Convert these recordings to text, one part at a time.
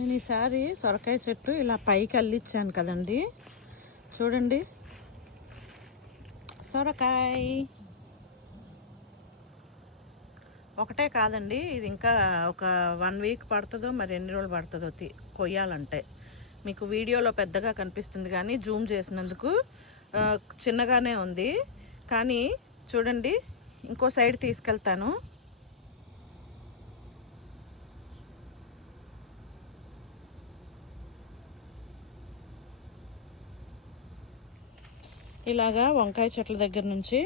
నేను ఈసారి సొరకాయ చెట్టు ఇలా పైకి అల్లిచ్చాను కదండి, చూడండి. సొరకాయ ఒకటే కాదండి, ఇది ఇంకా ఒక 1 వీక్ పడుతుందో మరి ఎన్ని రోజులు పడుతుందో కొయ్యాలంటే. మీకు వీడియోలో పెద్దగా కనిపిస్తుంది కానీ జూమ్ చేసినందుకు చిన్నగానే ఉంది. కానీ చూడండి, ఇంకో సైడ్ తీసుకెళ్తాను. ఇలాగా వంకాయ చెట్ల దగ్గర నుంచి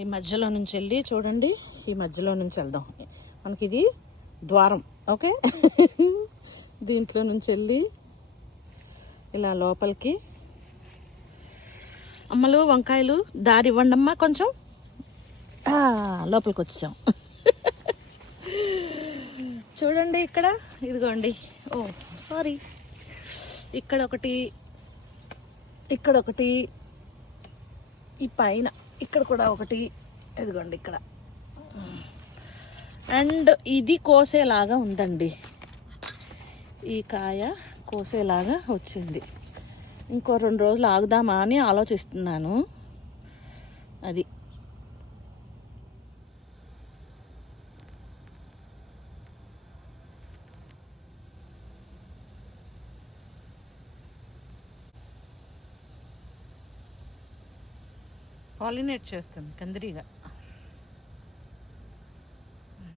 ఈ మధ్యలో నుంచి వెళ్ళి చూడండి, ఈ మధ్యలో నుంచి వెళ్దాం. మనకి ఇది ద్వారం, ఓకే. దీంట్లో నుంచి వెళ్ళి ఇలా లోపలికి. అమ్మలు వంకాయలు దారి ఇవ్వండి అమ్మా కొంచెం. లోపలికి వచ్చాం. చూడండి ఇక్కడ, ఇదిగోండి. ఓ సారీ, ఇక్కడ ఒకటి, ఇక్కడ ఒకటి, ఈ పైన ఇక్కడ కూడా ఒకటి, ఇదిగోండి ఇక్కడ. అండ్ ఇది కోసేలాగా ఉందండి, ఈ కాయ కోసేలాగా వచ్చింది. ఇంకో 2 రోజులు ఆగుదామా అని ఆలోచిస్తున్నాను. అది పాలినేట్ చేస్తుంది కందిరీగా.